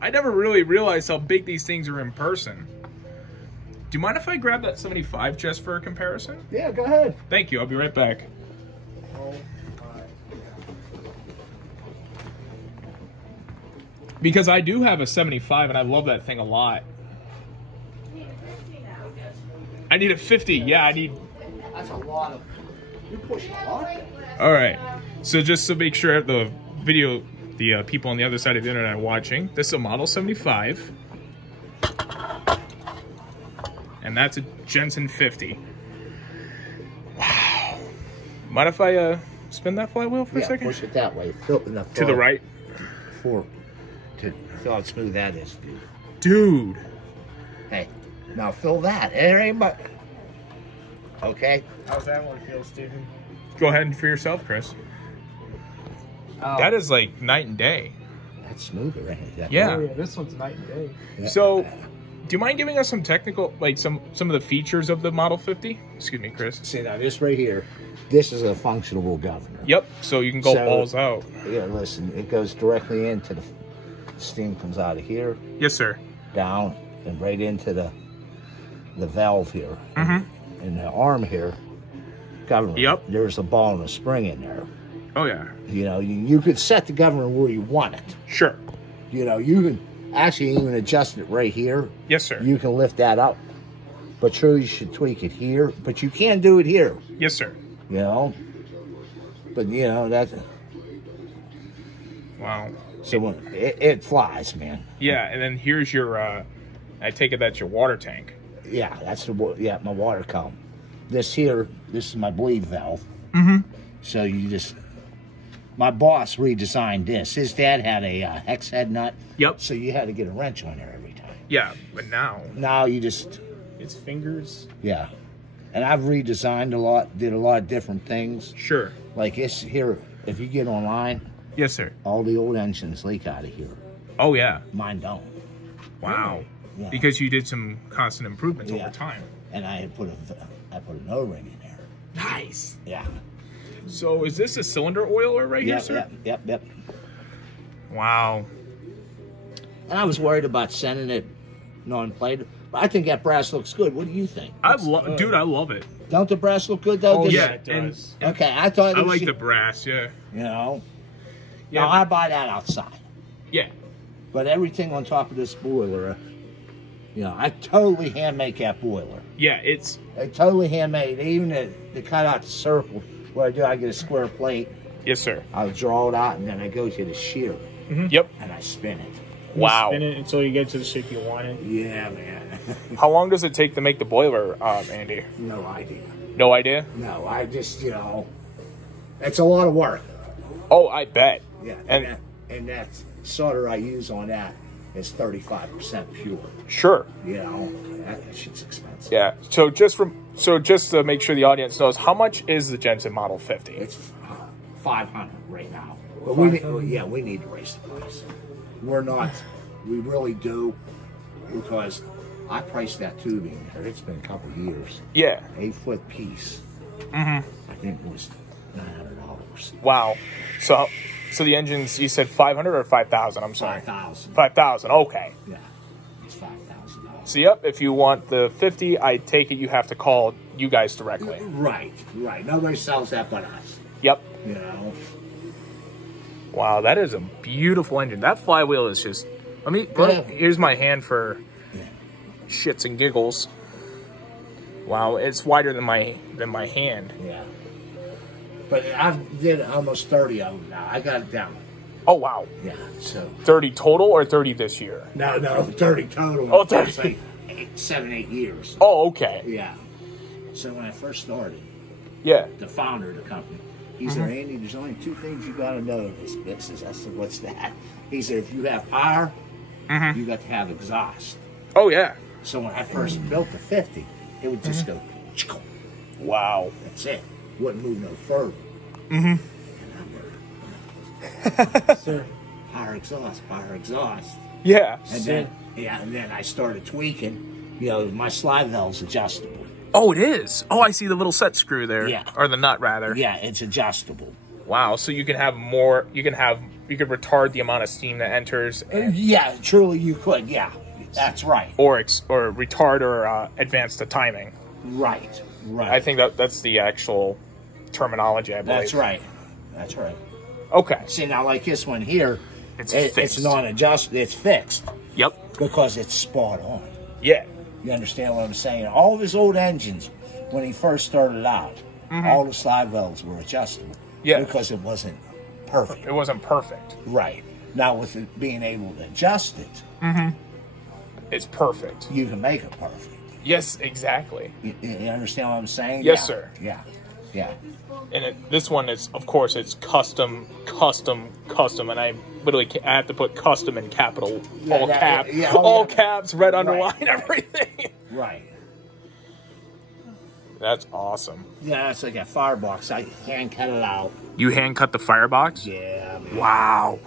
I never really realized how big these things are in person. Do you mind if I grab that 75 just for a comparison? Yeah, go ahead. Thank you. I'll be right back. Oh, my. Because I do have a 75 and I love that thing a lot. I need a 50. Yeah, I need... That's a lot of... You're pushing a lot. All right. So just to make sure the video, the people on the other side of the internet are watching, this is a Model 75. And that's a Jensen 50. Wow. Mind if I spin that flywheel for a second? Push it that way. To the right? To feel how smooth that is, dude. Dude. Hey, now fill that. It ain't much. Okay. How's that one feel, Steven? Go ahead and for yourself, Chris. Oh. That is like night and day. That's smoother, ain't it? Yeah. Oh, yeah, this one's night and day. Yeah. So, do you mind giving us some technical, like some of the features of the Model 50? Excuse me, Chris. See, now this right here, this is a functional governor. Yep. So you can go balls out. Yeah, listen, it goes directly into the steam comes out of here, Yes, sir. down, and right into the valve here. Mm-hmm. And the arm here, governor. Yep. There's a ball and a spring in there. Oh, yeah. You know, you could set the governor where you want it. Sure. You know, you can actually even adjust it right here. Yes, sir. You can lift that up. But sure, you should tweak it here. But you can do it here, Yes, sir. you know. But, you know, that's... Wow. So it flies, man. Yeah, and then here's your, I take it that's your water tank. Yeah, that's my water column. This here, this is my bleed valve. Mm-hmm. So you just... My boss redesigned this. His dad had a hex head nut. Yep. So you had to get a wrench on there every time. Yeah, but now... Now you just... It's fingers. Yeah. And I've redesigned a lot, did a lot of different things. Sure. Like it's here, if you get online, Yes, sir. all the old engines leak out of here. Oh, yeah. Mine don't. Wow. Yeah. Because you did some constant improvements Yeah. over time. And I put an O-ring in there. Nice. Yeah. So is this a cylinder oiler right here, sir? Yep. Wow. And I was worried about sending it non-plated, but I think that brass looks good. What do you think? Dude, I love it. Don't the brass look good though? Oh, This- yeah, it does. Okay, I thought it I was, like the brass, yeah. you know. Yeah. Now I buy that outside, Yeah. but everything on top of this boiler, you know, I totally hand make that boiler. Yeah, it's... I totally handmade. Even to cut out the circle, what I do, I get a square plate, Yes, sir. I'll draw it out, and then I go to the shear, Yep. and I spin it. You Wow. spin it until you get to the shape you want it. Yeah, man. How long does it take to make the boiler, Andy? No idea. No idea? No, I just, you know, it's a lot of work. Oh, I bet. Yeah, And and that solder I use on that is 35% pure. sure. You know, that shit's expensive. Yeah. So just to make sure the audience knows, how much is the Jensen Model 50? It's 500 right now. But we need to raise the price. We're not. We really do, because I priced that tubing there. It's been a couple of years. Yeah. 8-foot piece. Mm-hmm. I think it was $900. Wow. So the engines, you said 500 or 5,000? I'm sorry. 5,000. 5,000. Okay. Yeah, it's $5,000. So yep, if you want the 50, I take it you have to call you guys directly. Right. Nobody sells that but us. Yep. You know. Wow, that is a beautiful engine. That flywheel is just... Here's my hand for shits and giggles. Wow, it's wider than my hand. Yeah. But I did almost 30 of them now. I got it down. Oh, wow. Yeah, so... 30 total or 30 this year? No, 30 total. Oh, 30. It's like 7-8 years. Oh, okay. Yeah. So when I first started, Yeah. the founder of the company, he said, Andy, there's only 2 things you got to know in this business. I said, what's that? He said, if you have power, you got to have exhaust. Oh, yeah. So when I first built the 50, it would just go, Wow. that's it. Wouldn't move no further. Sir. Power exhaust. Yeah. And then I started tweaking. You know, my slide valve's adjustable. Oh, it is. Oh, I see the little set screw there. Yeah. Or the nut, rather. Yeah, it's adjustable. Wow. So you can have more. You can have retard the amount of steam that enters. Yeah, truly you could. Yeah, that's right. Or retard or advance the timing. Right. Right. I think that's the actual terminology, I believe. That's right. That's right. Okay. See, now like this one here, It's it's non-adjustable. It's fixed. Yep. Because it's spot on. Yeah. You understand what I'm saying? All of his old engines, when he first started out, all the slide valves were adjustable. Yeah. Because it wasn't perfect. It wasn't perfect. Right. Now with it being able to adjust it, it's perfect. you can make it perfect. Yes, exactly. You understand what I'm saying? Yes, Yeah. sir. Yeah. Yeah. And this one is, of course, it's custom, and I literally I have to put custom in capital, all caps, red underline, everything. Right. That's awesome. Yeah, it's like a firebox. I hand cut it out. You hand cut the firebox? Yeah. Man. Wow.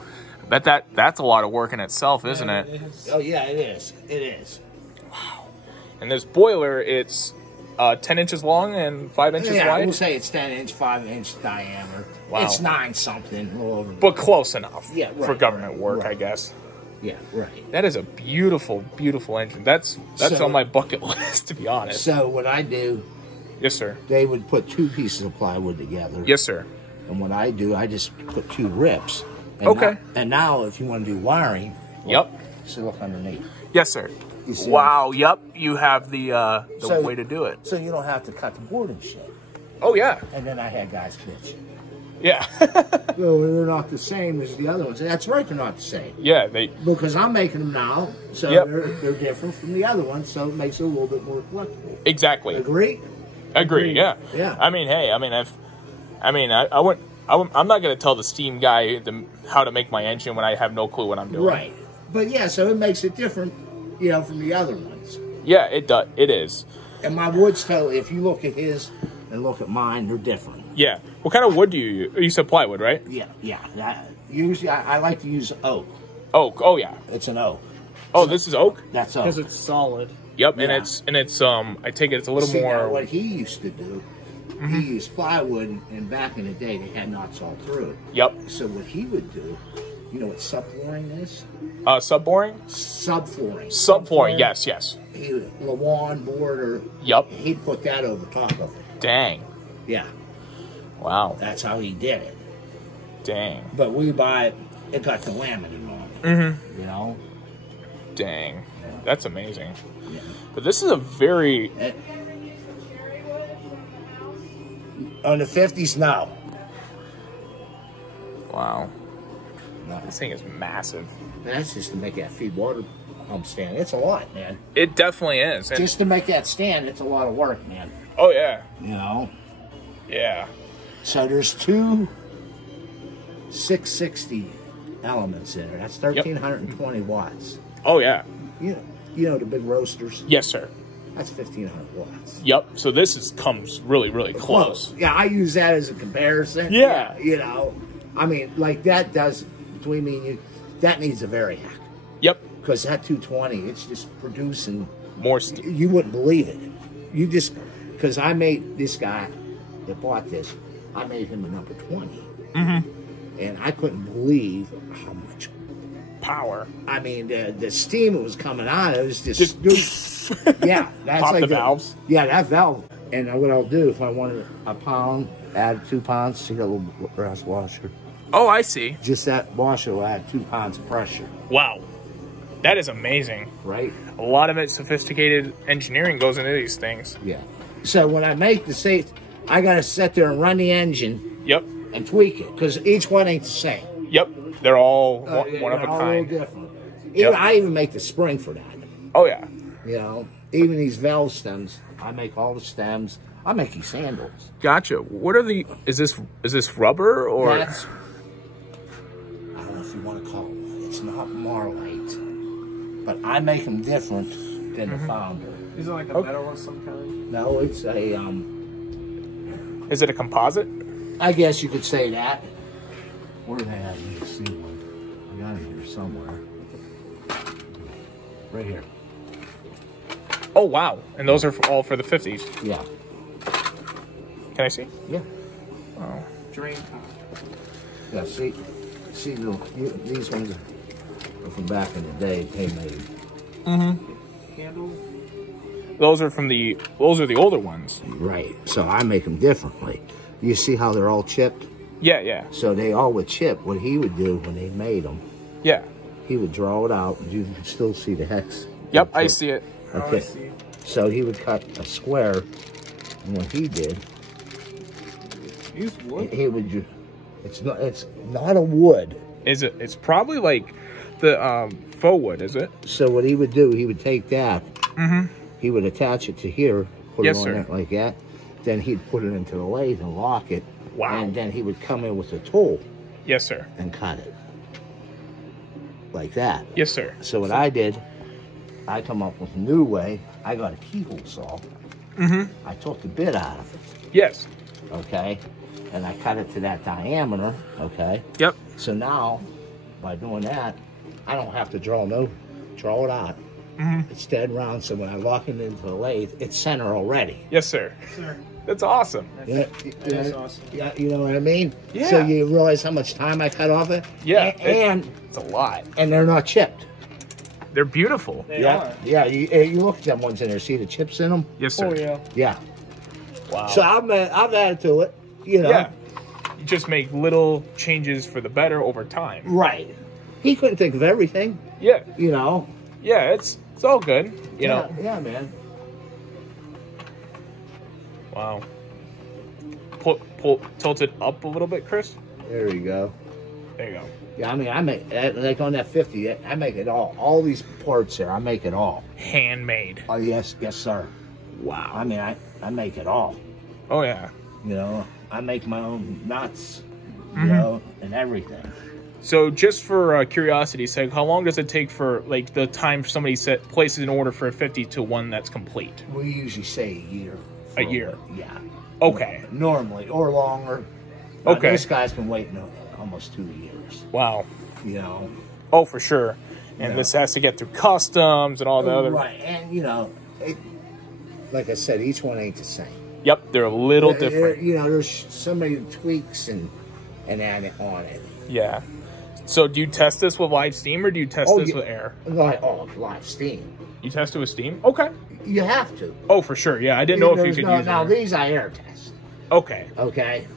I bet that's a lot of work in itself, isn't it? It is. Oh yeah, it is. It is. Wow. And this boiler, it's 10 inches long and 5 inches wide? We'll say it's 10-inch, 5-inch diameter. Wow. It's 9-something. All over But close enough right, for government work, right. I guess. Yeah, right. That is a beautiful, beautiful engine. That's So- on my bucket list, to be honest. So what I do, Yes, sir. they would put 2 pieces of plywood together. Yes, sir. And what I do, I just put 2 rips. And Okay. Now if you want to do wiring, Yep. so look underneath. Yes, sir. You see Wow. Yep. You have the So- way to do it. So you don't have to cut the board and shit. Oh yeah. And then I had guys bitch. Yeah. Well, they're not the same as the other ones. That's right, they're not the same. Yeah. Because I'm making them now, so Yep. they're different from the other ones, so it makes it a little bit more collectible. Exactly. Agree? Agree. Yeah. Yeah. I mean, hey. I wouldn't. I'm not going to tell the steam guy how to make my engine when I have no clue what I'm doing. Right. But yeah, so it makes it different, from the other ones. Yeah, it does. It is. And my wood's totally, if you look at his and look at mine, they're different. Yeah. What kind of wood do you use? You said plywood, right? Yeah. Usually, I like to use oak. Oak. Oh yeah. It's an oak. Oh, this is oak. That's oak. Because it's solid. Yep. Yeah. And it's I take it it's a little See, more. now, what he used to do, he used plywood, and back in the day, they had knots all through it. Yep. So what he would do, you know what subflooring is? Subboring. Subflooring. Subflooring. Yes. He would, Lawan board, or Yep. he'd put that over top of it. Dang. Yeah, Wow. that's how he did it. Dang. But we buy it, it got the laminate on it. You know? Dang. That's amazing. Yeah. But this is a very. On the 50s, no. Wow. No. This thing is massive. That's just to make that feed water pump stand. It's a lot, man. It definitely is. And, Just to make that stand, it's a lot of work, man. oh yeah. You know? Yeah. So there's 2 660 elements in there. That's 1,320 watts. Oh yeah. You know the big roasters? Yes, sir. That's 1,500 watts. Yep. So this comes really, really close. Yeah, I use that as a comparison. Yeah. You know, I mean, like that does, between me and you, that needs a variac. Yep. Because that 220, it's just producing, More. Steam. you wouldn't believe it. You just, because I made this guy that bought this, I made him a number 20. And I couldn't believe how much Power. I mean, the steam that was coming out, it was just yeah, that's Pop like the valves. Yeah, that valve. And what I'll do, if I wanted a pound, add 2 pounds. See that little brass washer? Oh, I see. Just that washer will add 2 pounds of pressure, Wow. That is amazing. right? A lot of it sophisticated engineering goes into these things. Yeah. So when I make the safe, I got to sit there and run the engine Yep. and tweak it, because each one ain't the same. Yep. They're all Yeah, one of a they're all kind. different. Yep. I even make the spring for that. Oh yeah. You know, even these valve stems, I make all the stems. I make these handles. Gotcha. What are the? Is this rubber or? That's, I don't know if you want to call it. It's not marlite, but I make them different than the founder. Is it like a metal of some kind? No, it's a Is it a composite? I guess you could say that. Where do they have? Let me see one. I got it here somewhere. Right here. Oh wow. And those are all for the 50s. Yeah. Can I see? Yeah. Oh. Drain top. Yeah. See. See, these ones are from back in the day. They made. Handle. Those are the older ones. Right. So I make them differently. You see how they're all chipped? Yeah, yeah. So they all would chip. What he would do when they made them, Yeah. he would draw it out. You can still see the hex. Yep, I see it. Okay. Oh, I see. So he would cut a square, and what he did, Use wood. he would. It's not a wood. Is it? It's probably like the faux wood, is it? So what he would do, he would take that. He would attach it to here, put Yes, it on sir. there like that. Then he'd put it into the lathe and lock it. Wow. And then he would come in with a tool Yes, sir. and cut it. Like that. Yes, sir. So what I did, I come up with a new way. I got a keyhole saw. I took the bit out of it, Yes. okay? And I cut it to that diameter, okay? Yep. So now, by doing that, I don't have to draw it out. It's dead round, so when I lock it into the lathe, it's center already. Yes, sir. Sure. That's awesome. Yeah, That is awesome. yeah, you know what I mean? Yeah. So you realize how much time I cut off it? Yeah. And It's a lot. they're not chipped. They're beautiful. They Yeah, are. yeah. You look at them ones in there, see the chips in them? Yes, sir. Oh yeah. Yeah. Wow. So I've added to it, you know. yeah. You just make little changes for the better over time. Right. He couldn't think of everything, Yeah. you know. Yeah, it's all good. You know. Yeah, man. Wow. Tilt it up a little bit, Chris. There you go. There you go. Yeah, I mean, I make like on that 50. I make it all. All these parts here, I make it all. Handmade. Oh yes, sir. Wow. I mean, I make it all. Oh yeah. You know, I make my own nuts, you know, and everything. So just for curiosity's sake, how long does it take for like the time somebody places an order for a 50 to one that's complete? We usually say a year. A year. Yeah. Okay. Normally, or longer. Now, Okay. This guy's been waiting almost 2 years. Wow. You know. Oh, for sure. And Yeah. this has to get through customs and all the other. Right, and you know, like I said, each one ain't the same. Yep, they're a little different. You know, there's so many tweaks and add it on it. Yeah. So do you test this with live steam or do you test this yeah. with air? Like live steam. You test it with steam? Okay. You have to. Oh, for sure. Yeah, I didn't know if you There's could no, use now air. these I air test. Okay. Okay.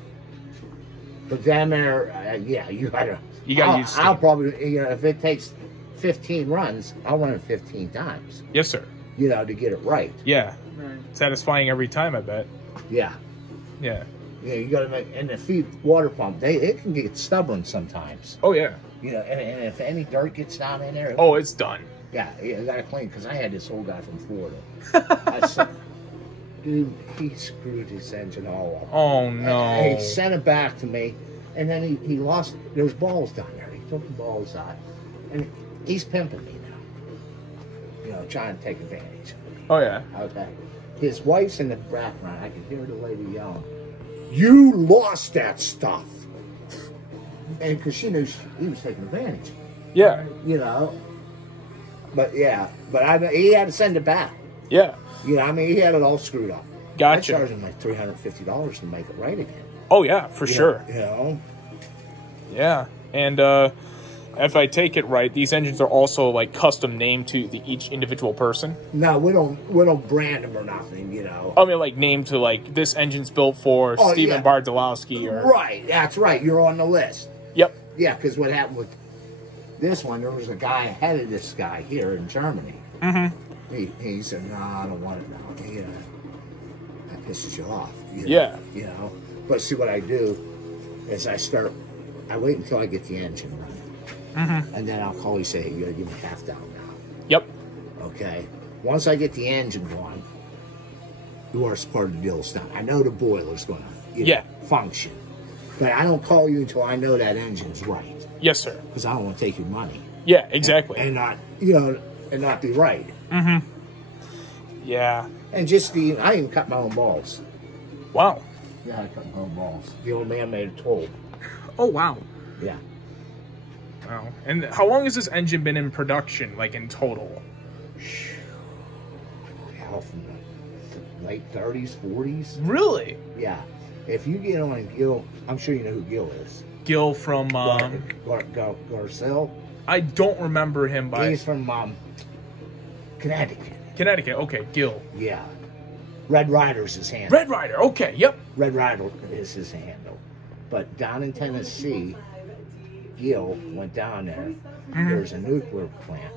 But them are, yeah, you gotta. You gotta use steam. I'll probably, you know, if it takes 15 runs, I'll run it 15 times. Yes, sir. You know, to get it right. Yeah. Right. Satisfying every time, I bet. Yeah. Yeah. Yeah, you gotta make, and the feed water pump, it can get stubborn sometimes. Oh, yeah. You know, and if any dirt gets down in there, Oh, it's done. yeah, you gotta clean, because I had this old guy from Florida. I said, dude, he screwed his engine all up. Oh, no. And he sent it back to me, and then he lost, there's balls down there. He took the balls out, and he's pimping me now. You know, trying to take advantage of me. Oh, yeah. Okay. His wife's in the background. I can hear the lady yelling, "You lost that stuff." And because she knew he was taking advantage, Yeah. you know. But yeah, he had to send it back. Yeah. You know, I mean, he had it all screwed up. Gotcha. I charged him like $350 to make it right again. Oh, yeah, for sure. You know. Yeah. And if I take it right, these engines are also like custom named to each individual person. No, we don't brand them or nothing. You know. I mean, like named to like this engine's built for Oh, Stephen yeah. Bardolowski or Right. That's right. You're on the list. Yep. Yeah, because what happened with this one, there was a guy ahead of this guy here in Germany. He said, "No, I don't want it now." You know, that pisses you off. You know, Yeah. You know, but see what I do is I wait until I get the engine running, and then I'll call you and say, "Hey, you gotta give me half down now." Yep. Okay. Once I get the engine going, the worst part of the deal is done. I know the boiler's going to function, but I don't call you until I know that engine's right, Yes, sir. because I don't want to take your money Yeah, exactly. and not, you know, and not be right. Yeah. And just I even cut my own balls. Wow. Yeah, I cut my own balls. The old man made a toll. Oh, wow. Yeah. Wow. And how long has this engine been in production, like in total? Hell, from the late 30s, 40s. Really? Yeah. If you get on Gil, I'm sure you know who Gil is. Gil from... Garcelle. I don't remember him by... He's from Connecticut. Connecticut, okay, Gil. Yeah. Red Rider's his handle. Red Rider, okay, yep. Red Rider is his handle. But down in Tennessee, Gil went down there. There's a nuclear plant.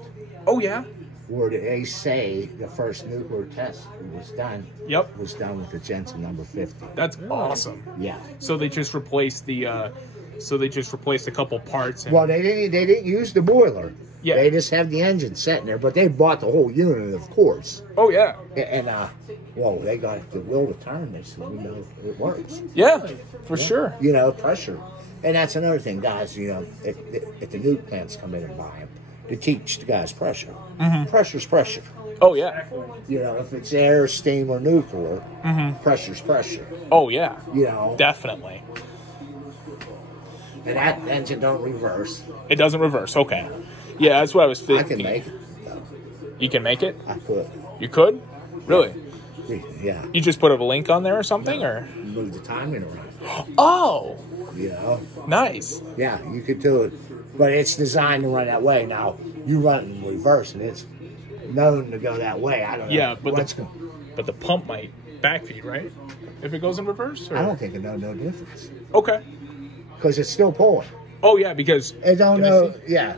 Oh, yeah? Where they say the first nuclear test was done. Yep. Was done with the Jensen number 50. That's awesome. Yeah. So they just replaced the... So they just replaced a couple parts. And... Well, they didn't use the boiler. Yeah. They just have the engine sitting there, but they bought the whole unit, of course. Oh, yeah. And, well, they got the will to turn. They said, we know it works. Yeah, for sure. You know, pressure. And that's another thing, guys, you know, if the nuke plants come in and buy them, to teach the guys pressure. Pressure's pressure. Oh, yeah. You know, if it's air, steam, or nuclear, pressure's pressure. Oh, yeah. You know. Definitely. And that engine don't reverse. It doesn't reverse, okay. Yeah, that's what I was thinking. I can make it, though. You can make it? I could. You could? Really? Yeah. You just put a link on there or something, or? Move the timing around. Oh! You know? Nice. Yeah, you could do it. But it's designed to run that way. Now, you run it in reverse, and it's known to go that way. I don't know. Yeah, but the pump might backfeed, right? If it goes in reverse? Or? I don't think it knows no difference. Okay. Because it's still pulling. Oh, yeah, because... It don't know, yeah.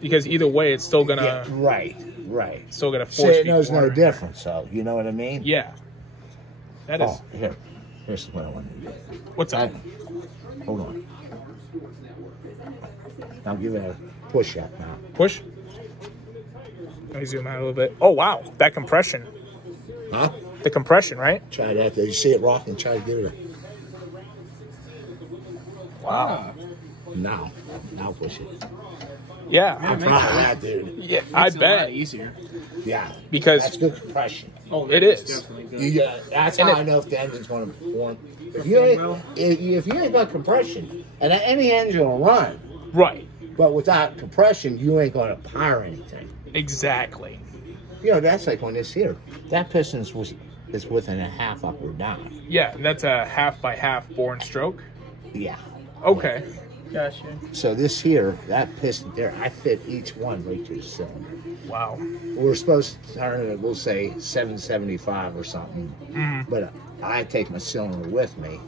Because either way, it's still gonna... Yeah, right. Still gonna force See, it knows no difference, so, you know what I mean? Yeah. That is... Oh, here's what I want to do. What's that? Hold on. I'll give it a push up now. Push? Let me zoom out a little bit. Oh, wow. That compression. Huh? The compression, right? Try that. You see it rocking? Try to give it a... Wow. Now push it. Yeah. Man, that, dude. Yeah, I It's a lot bet. easier. Yeah. Because that's good compression. Oh, it that's is. definitely good. That's And how I know if the engine's going to perform. If you ain't got compression, and any engine will run, right. but without compression, you ain't going to power anything. Exactly. You know, that's like on this here. That piston is within a half up or down. Yeah, and that's a half by half bore and stroke. Yeah. Okay. Gotcha. So this here, that piston there, I fit each one right to the cylinder. Wow. We're supposed to turn it, we'll say 775 or something. But I take my cylinder with me,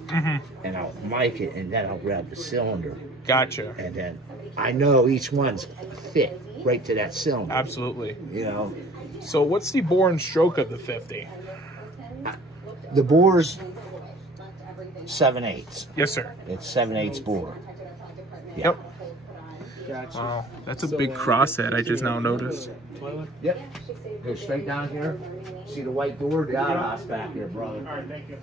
and I'll mic it, and then I'll grab the cylinder. Gotcha. And then I know each one's fit right to that cylinder. Absolutely. You know. So what's the bore and stroke of the 50? The bore's 7/8. Yes, sir. It's 7/8 bore. Yeah. Yep. Gotcha. Wow, that's a big crosshead. I just now noticed. Toilet? Yep. Go straight down here. See the white door? The outhouse back here, brother. All right, thank you.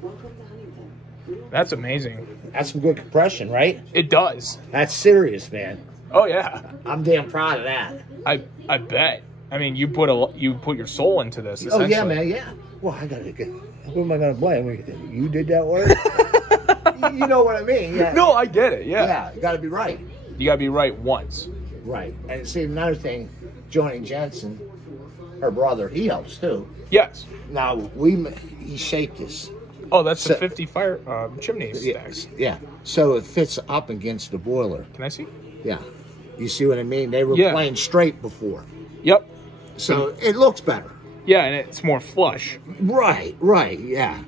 That's amazing. That's some good compression, right? It does. That's serious, man. Oh yeah. I'm damn proud of that. I bet. I mean, you put your soul into this. Oh yeah, man. Yeah. Well, I gotta get. Who am I gonna blame? You did that work. You know what I mean? Yeah. No, I get it. Yeah. Yeah. You gotta be right. You gotta be right once. Right. And see another thing, joining Jensen, her brother, he helps too. Yes. Now he shaped this. Oh, that's the 50 fire chimney stacks. Yeah. So it fits up against the boiler. Can I see? Yeah. You see what I mean? They were playing straight before. Yep. So it looks better. Yeah, and it's more flush. Right, yeah.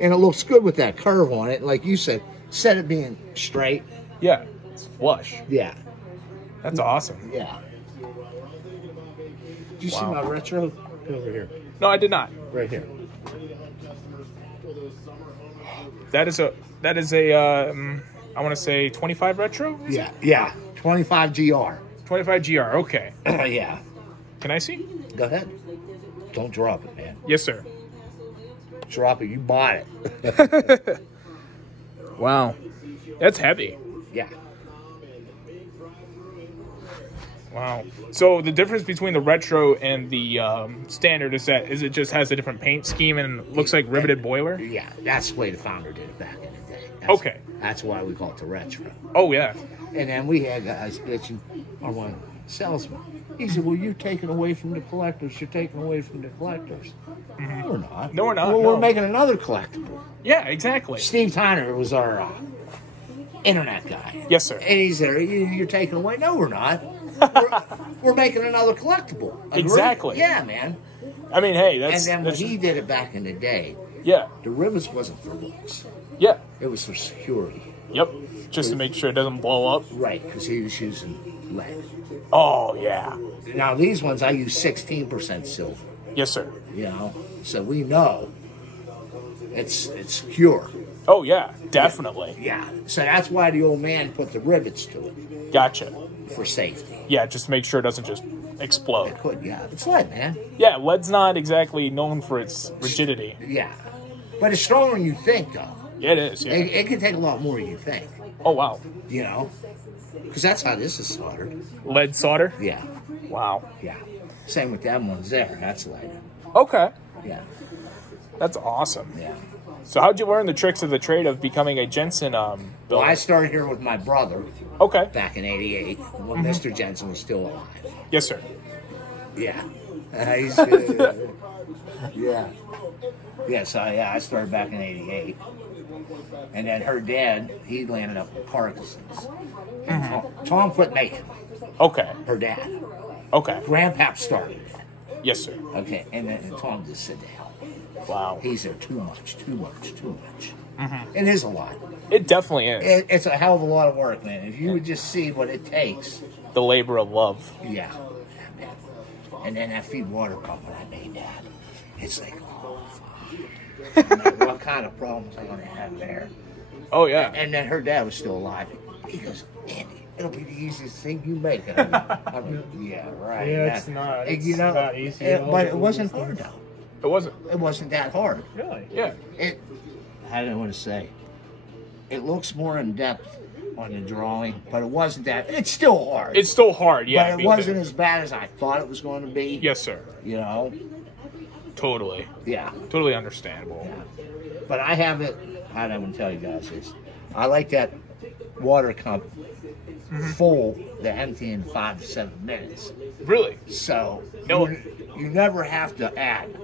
And it looks good with that curve on it. Like you said, instead of being straight. Yeah, it's flush. Yeah. That's awesome. Yeah. Did you see my retro? Go over here. No, I did not. Right here. That is a I want to say 25 retro? Yeah. 25 GR. 25 GR, okay. Yeah. Can I see? Go ahead. Don't drop it, man. Yes, sir. Drop it, you bought it. Wow. That's heavy. Yeah. Wow. So the difference between the retro and the standard is it just has a different paint scheme and looks like riveted boiler? Yeah, that's the way the founder did it back in the day. Okay. That's why we call it the retro. Oh, yeah. And then we had guys bitching on one salesman. He said, well, you're taking away from the collectors. You're taking away from the collectors. No, we're not. No, we're not. Well, no. we're making another collectible. Yeah, exactly. Steve Tyner was our internet guy. Yes, sir. And he's there. You're taking away. No, we're not. We're making another collectible. Agree? Exactly. Yeah, man. I mean, hey, that's... And then when that's, he did it back in the day, yeah. the rivets wasn't for looks. Yeah. It was for security. Yep. Just to make sure it doesn't blow up. Right, because he was using lead. Oh, yeah. Now, these ones, I use 16% silver. Yes, sir. You know, so we know it's secure. Oh, yeah. Definitely. Yeah. So that's why the old man put the rivets to it. Gotcha. For safety. Yeah, just to make sure it doesn't just explode. It could, yeah. It's lead, man. Yeah, lead's not exactly known for its rigidity. Yeah. But it's stronger than you think, though. Yeah, it is, yeah. It can take a lot more than you think. Oh, wow. You know? Because that's how this is soldered. Lead solder? Yeah. Wow. Yeah. Same with them ones there. That's lead. Okay. Yeah. That's awesome. Yeah. So how'd you learn the tricks of the trade of becoming a Jensen builder? Well, I started here with my brother Okay. back in '88 when Mr. Jensen was still alive. Yes, sir. Yeah. He's good. Yeah. Yeah, so yeah, I started back in '88. And then her dad, he landed up with Parkinson's. And Tom quit making them. Okay. Her dad. Okay. Grandpap started it. Yes, sir. Okay, and then Tom just said to hell. Wow. He's there too much. It is a lot. It definitely is. It's a hell of a lot of work, man. If you would just see what it takes. The labor of love. Yeah. Man. And then that feed water pump when I made that. It's like, oh, fuck. I'm like, what kind of problems am I going to have there? Oh, yeah. And then her dad was still alive. He goes, Andy, it'll be the easiest thing you make. I'm like, yeah, right. Yeah, it's not. It's you know, not easy at all. but it wasn't hard, though. It wasn't. It wasn't that hard. Really? Yeah. I don't want to say. It looks more in depth on the drawing, but it wasn't that. It's still hard. It's still hard, yeah. But it wasn't as bad as I thought it was going to be. Yes, sir. You know? Totally. Yeah. Totally understandable. Yeah. But I have it, I don't want to tell you guys this. I like that water cup full to empty in 5 to 7 minutes. Really? So, No. you never have to add.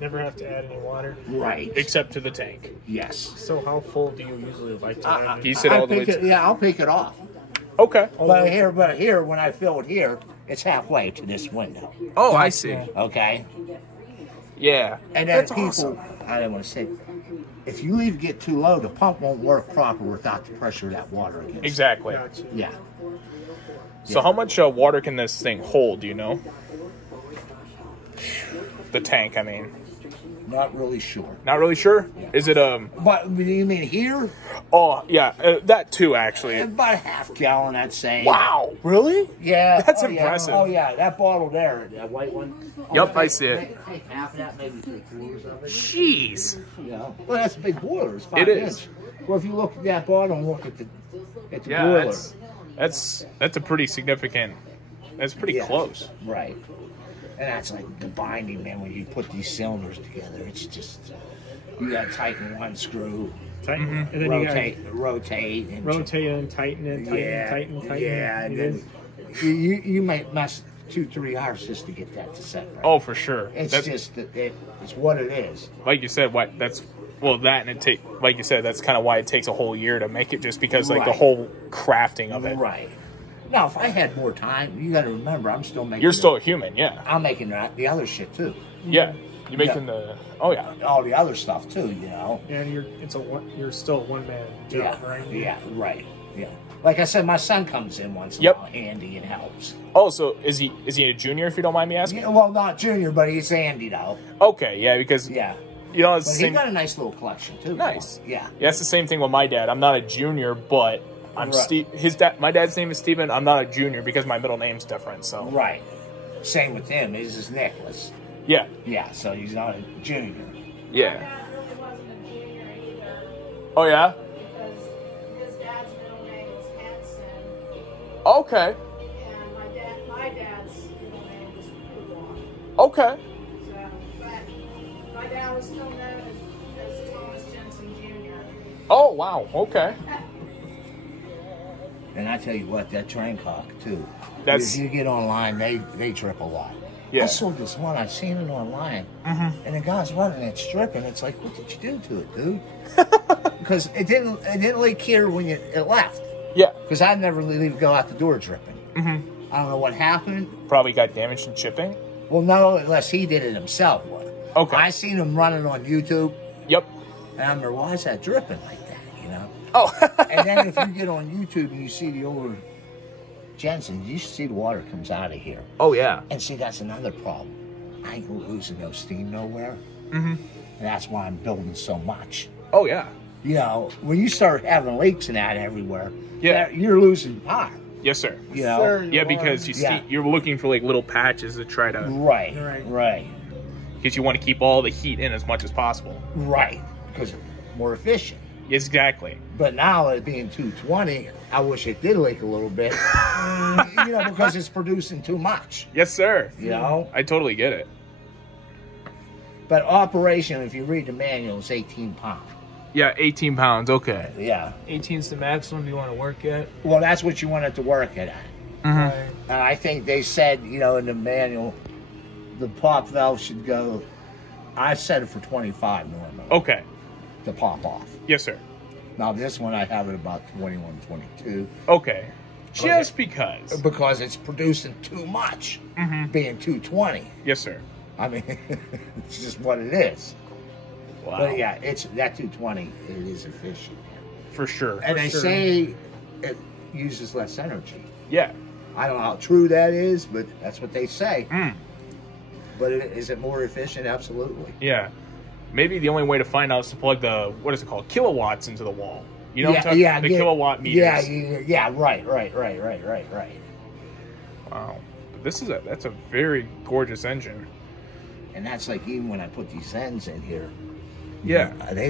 Never have to add any water. Right. Except to the tank. Yes. So how full do you usually like to have? He said all the way to... Yeah, I'll pick it off. Okay. But here, when I fill it here, it's halfway to this window. Oh, I see. Okay? Yeah. And then That's people, awesome. I don't want to say, if you leave it get too low, the pump won't work proper without the pressure of that water against it. Exactly. Gotcha. Yeah. So how much water can this thing hold, do you know? The tank, I mean. Not really sure. Not really sure? Is it, But you mean here? Oh, yeah, that too, actually. About a half gallon, I'd say. Wow. Really? Yeah. That's oh, impressive. Yeah. Oh, yeah. That bottle there, that white one. Yep, I see it. Take half of that, maybe 3/4 of it. Jeez. You know? Well, that's a big boiler. It's 5 It is. inch. Well, if you look at that bottle and look at the Yeah, boiler. that's a pretty significant, that's pretty Yeah. close. Right. And that's like the binding, man, when you put these cylinders together. It's just, you got to tighten one screw, Tighten, and then rotate, you rotate. gotta And rotate it and tighten it, tighten. Yeah, and then you might mess 2-3 hours just to get that to set right. Oh, for sure. It's That's, just, it's what it is. like you said, that and it take, like you said, that's kind of why it takes a whole year to make it, just because like the Right. whole crafting of it. Right. Now, if I had more time, you got to remember, I'm still making. You're still a human, yeah. I'm making the other shit too. Yeah. You're making the, oh yeah. All the other stuff too, you know. And you're still a one man job, Yeah. right? Yeah. Right. Yeah. Like I said, my son comes in once in a while, Andy, and helps. Oh, so is he a junior, if you don't mind me asking? Yeah, well, not junior, but he's Andy though. Okay, yeah, because Yeah. you know it's But the he same. got a nice little collection too. Nice. Yeah. Yeah, it's the same thing with my dad. I'm not a junior, but I'm Right. Steve. My dad's name is Steven. I'm not a junior because my middle name's different. So Right. Same with him. His is Nicholas. yeah, Yeah. So he's not a junior. yeah. Oh yeah. Because his dad's middle name is Jensen, Okay. and my dad's middle name is Kruger. Okay. So, but my dad was still known as Thomas Jensen Jr. Oh wow. Okay. And I tell you what, that train cock too. That's If you get online, they drip a lot. yeah. I saw this one. I seen it online, and the guy's running it stripping. It's like, what did you do to it, dude? Because it didn't leak here when it left. Yeah. Because I never leave go out the door dripping. I don't know what happened. Probably got damaged in shipping. Well, no, unless he did it himself. Okay. I seen him running on YouTube, Yep. and I'm like, why is that dripping like that? You know. Oh. And then if you get on YouTube and you see the older Jensen, you see the water comes out of here. Oh yeah. And see, that's another problem. I ain't losing no steam nowhere. Mm-hmm. And that's why I'm building so much. Oh yeah. You know, when you start having leaks and that everywhere, Yeah. you're losing power. Yes, sir. You know? Sir, Yeah, because you see, you're looking for like little patches to try to, Right. because you want to keep all the heat in as much as possible. Right. Because it's more efficient. Exactly. But now it being 220, I wish it did leak a little bit. You know, because it's producing too much. Yes, sir. You know? I totally get it. But operation, if you read the manual, is 18 pounds. Yeah, 18 pounds. Okay. Yeah. 18's the maximum you want to work at. Well, that's what you want it to work it at. Right. And I think they said, you know, in the manual, the pop valve should go, I set it for 25 normally Okay. to pop off. Yes, sir. Now this one I have it about 21, 22. Okay. Just because. Because it's producing too much, being 220. Yes, sir. I mean, it's just what it is. Wow. But yeah, it's that 220, it is efficient. For sure. And they say it uses less energy. Yeah. I don't know how true that is, but that's what they say. Mm. But is it more efficient? Absolutely. Yeah. Maybe the only way to find out is to plug the, what is it called, kilowatts into the wall. You know what I'm talking about? The kilowatt meters. Yeah, right. Wow. But that's a very gorgeous engine. And that's like even when I put these ends in here. Yeah. They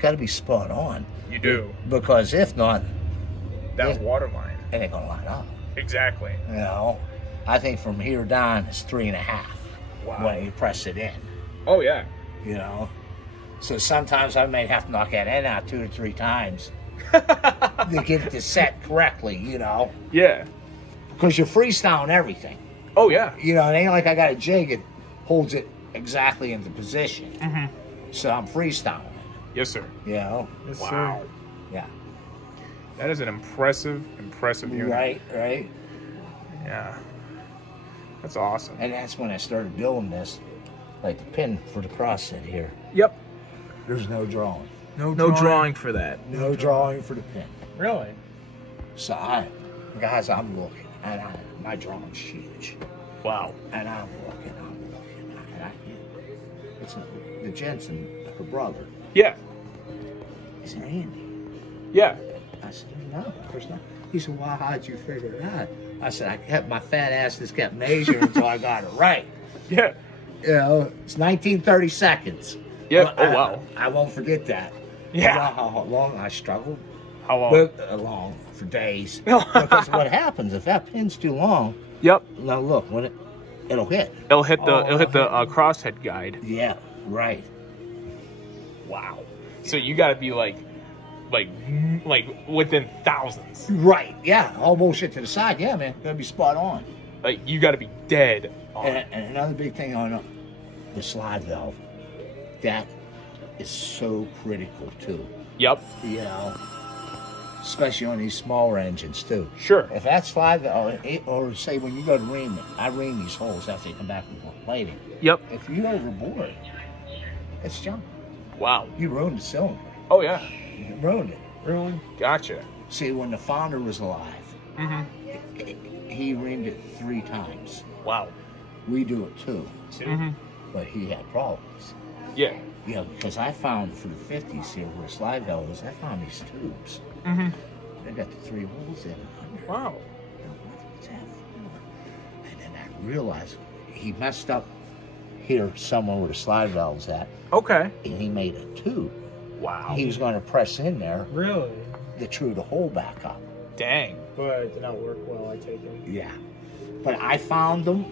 got to be spot on. You do. Because if not, That water line. it ain't gonna line up. Exactly. You know, I think from here down it's 3.5. Wow. When you press it in. Oh, yeah. You know, so sometimes I may have to knock that end out 2 or 3 times to get it to set correctly. You know, Yeah. because you're freestyling everything. Oh, yeah. You know, it ain't like I got a jig that holds it exactly into position. Mm-hmm. So I'm freestyling. Yes, sir. You know, Yes, Wow. sir. yeah, That is an impressive unit. right. Yeah. That's awesome. And that's when I started building this, like the pin for the cross set here. Yep. There's no drawing. No drawing for that. No drawing for the pin. Really? So guys, I'm looking, and my drawing's huge. Wow. And I'm looking, and it's the Jensen, her brother. Yeah. He said, Andy. Yeah. I said, no, of course not. He said, well, how'd you figure it out? I said, my fat ass just kept measuring until I got it right. Yeah. You know, it's 1930 seconds. Yeah. Well, Oh, wow. I won't forget that. Yeah. You know how long I struggled? How long? But, long, for days. Because what happens, if that pin's too long, Yep. now look, when it'll hit. It'll hit the crosshead guide. Yeah, right. Wow. So you got to be like within thousands. Right, yeah. All bullshit to the side. Yeah, man. Gotta be spot on. Like you got to be dead on. And another big thing on the slide valve, that is so critical too. Yep. You know, especially on these smaller engines too. Sure. If that slide valve, or say when you go to ream it, I ream these holes after they come back from plating. Yep. If you overboard, it's junk. Wow. You ruined the cylinder. Oh yeah. You ruined it. Really? Gotcha. See, when the founder was alive, he reamed it 3 times. Wow. We do it too, Mm-hmm. but he had problems. Yeah. You know, because I found for the 50s here where slide valve was, I found these tubes. Mm-hmm. They got the 3 holes in them. Wow. What's that for? And then I realized he messed up here somewhere where the slide valve's at, Okay. and he made a tube. Wow. He was going to press in there Really? to true the hole back up. Dang. But it did not work well, I take it. Yeah. But I found them,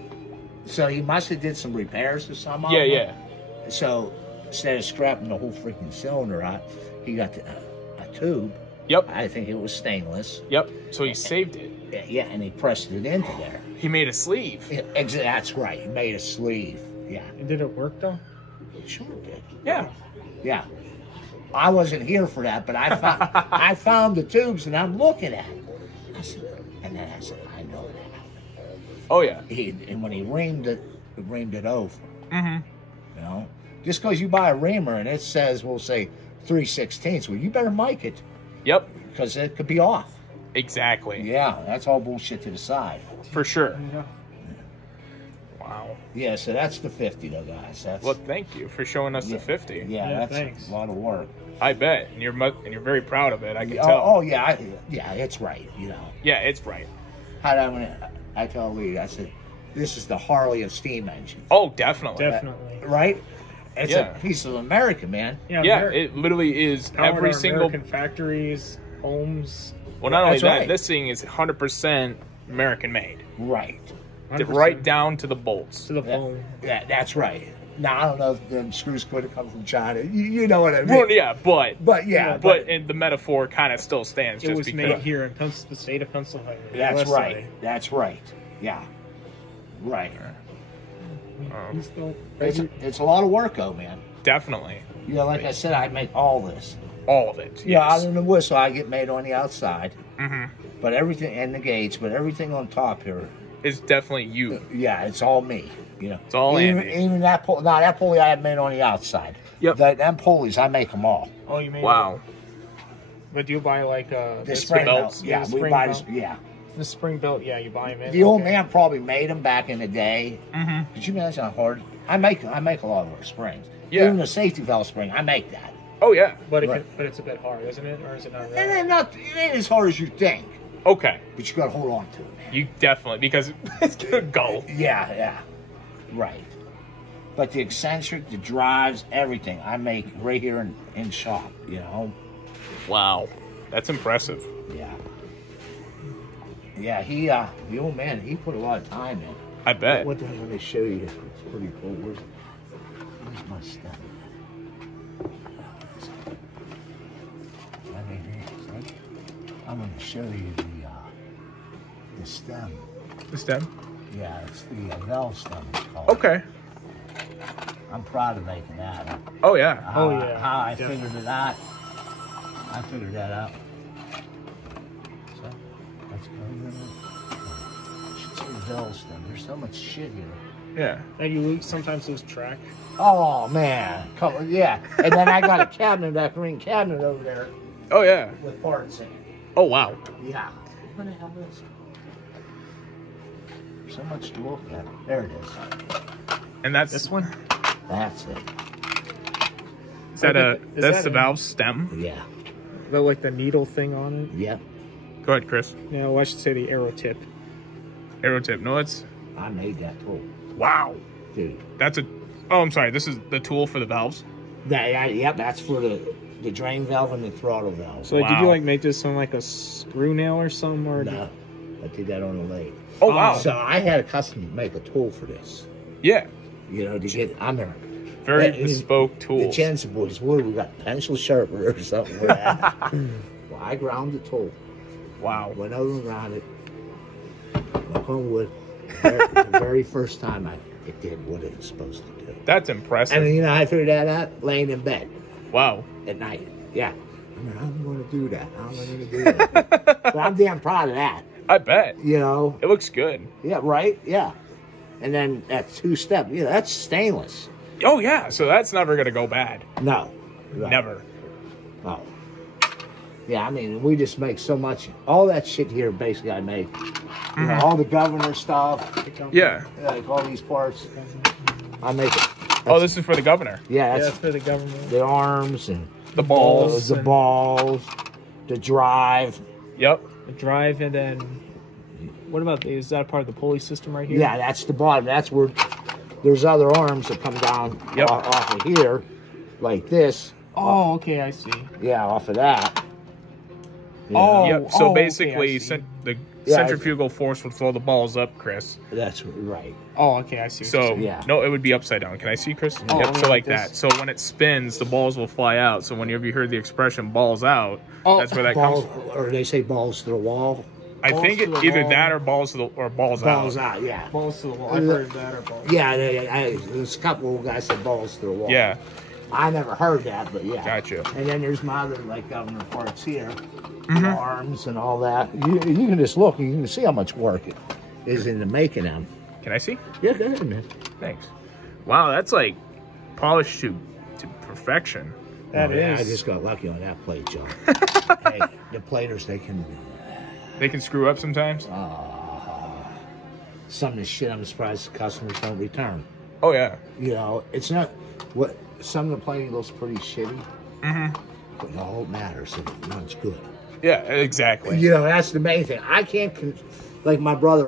so he must have did some repairs to some of Yeah, them. yeah. So instead of scrapping the whole freaking cylinder out, he got a tube Yep. I think it was stainless. Yep. So he saved it. Yeah, and he pressed it into there. He made a sleeve. That's right. He made a sleeve. Yeah. And did it work though? It sure did. Yeah. Yeah. I wasn't here for that, but I found I found the tubes and I'm looking at it. I said, and then I said, I know that. Oh yeah. And when he reamed it over. Mm-hmm. You know, just because you buy a reamer and it says, we'll say 3/16, well, you better mic it. Yep. Because it could be off. Exactly. Yeah, that's all bullshit to the side. For sure. Yeah. Wow. Yeah, so that's the 50 though, guys. That's Well, thank you for showing us the 50. Yeah, Yeah, that's thanks. a lot of work. I bet, and you're very proud of it. I can Oh, tell. yeah, yeah, it's right. You know, Yeah, it's right. I tell Lee, I said, this is the Harley of steam engines, Oh, definitely. Definitely. right? It's Yeah. a piece of America, man. Yeah, Yeah, it literally is powered every our single. American factories, homes. Well, not only That's that, right. this thing is 100% American made, Right. 100% right down to the bolts. to the Yeah. bone. Yeah, that's right. Now I don't know if the screws could have come from China. You know what I mean? Well, yeah, but yeah, but and the metaphor kind of still stands. It Just was because. made here in the state of Pennsylvania. that's USA. right. That's right. Yeah. Right. We still- It's a lot of work, though, man. Definitely, You know, like I said, I make all this. all of it. Yeah, Yes. other than the whistle, I get made on the outside. Mm-hmm. But everything, and the gates, but everything on top here, It's definitely you. yeah, it's all me. You know, It's all even, Andy. even that pulley. Now that pulley I have made on the outside. Yep. Them pulleys, I make them all. Oh, you made Wow. it. But do you buy like The spring belts? belt. Yeah, the we spring buy belt. this. Yeah, the spring belt? Yeah, you buy them in. the old Okay. man probably made them back in the day. Mm-hmm. Could you imagine how hard? I make a lot of those springs. Yeah. Even the safety valve spring, I make that. Oh yeah. But Right. but it's a bit hard, isn't it? Or is it not And really? it ain't as hard as you think, Okay. but you got to hold on to it, man. You definitely because it's gonna go. Yeah, right. But the eccentric, the drives, everything, I make right here in shop, you know? Wow, that's impressive. Yeah. Yeah, the old man, he put a lot of time in. I bet. What the hell, let me show you. It's pretty cool. Where's my stuff? I'm going to show you the stem. The stem. Yeah, it's the valve stem, it's called. Okay. I'm proud of making that. Oh yeah. How, Oh, yeah, How I definitely. figured it out. I figured that out. So, let's go there. Should say valve stem. There's so much shit here. Yeah. And you sometimes lose track. Oh, man. Yeah. And then I got a cabinet, that green cabinet over there Oh yeah. with parts in it. Oh wow. Yeah. What the hell is it? So much to look at. There it is. And that's This one? That's it. Is that Is that's that the a- valve stem? Yeah. The like the needle thing on it. Yep. Go ahead, Chris. No, I should say the arrow tip. Arrow tip. No, it's I made that tool. wow. Dude. That's a. Oh, I'm sorry. This is the tool for the valves. Yep, that's for the drain valve and the throttle valve. So like, did you Wow. like make this on like a screw nail or something? Or No, I did that on the lathe. Oh wow. So I had a customer make a tool for this. Yeah. You know, to get, I'm there. Very Yeah, bespoke The tools. Jensen boys, what, we got pencil sharpener or something for that. Well, I ground the tool. Wow. Went over and ground it. Knock on wood. The very first time it did what it was supposed to do. That's impressive. And you know, I figured that out laying in bed Wow. at night. Yeah. I mean, I'm going to do that. I'm going to do that. But I'm damn proud of that. I bet. You know? It looks good. Yeah, right? Yeah. And then that two-step, yeah, that's stainless. Oh yeah. So that's never gonna go bad. No. Right. Never. No. Yeah, I mean, we just make so much. All that shit here, basically, I make. You know, all the governor stuff, Yeah. like all these parts, I make it. Oh, this is for the governor. Yeah, Yeah, that's that's for the government. the arms and The balls. the balls, the drive. Yep. The drive, and then what about is that part of the pulley system right here? Yeah, that's the bottom. That's where there's other arms that come down Yep. off of here, like this. Oh, okay, I see. Yeah, off of that. You Oh, know? Yep. So okay, I basically, see. Yeah, centrifugal force would throw the balls up, Chris. That's right. Oh, okay, I see. What you're So, saying. Yeah. no, it would be upside down. Can I see, Chris? Oh, Yep, I so mean, like this- that. So when it spins, the balls will fly out. So whenever you heard the expression balls out, Oh, that's where that Balls, comes from. or they say balls to the wall. I balls think to the either wall. that or balls to the, or balls Balls out. out, yeah. balls to the wall. I've heard that or balls. Yeah, there's a couple of guys said balls to the wall. Yeah, I never heard that, but yeah. gotcha. And then there's my other, like, governor parts here. Arms and all that. You can just look and you can see how much work it is in the making them. Can I see? Yeah, go ahead, man. Thanks. Wow, that's like polished to perfection. That Yeah, I is. just got lucky on that plate, John. Hey, the platers, they can... They can screw up sometimes. some of the shit I'm surprised the customers don't return. Oh yeah. You know, it's not... what some of the plating looks pretty shitty. But all that matters is it runs good. Yeah, exactly. You know, that's the main thing. I can't... like my brother...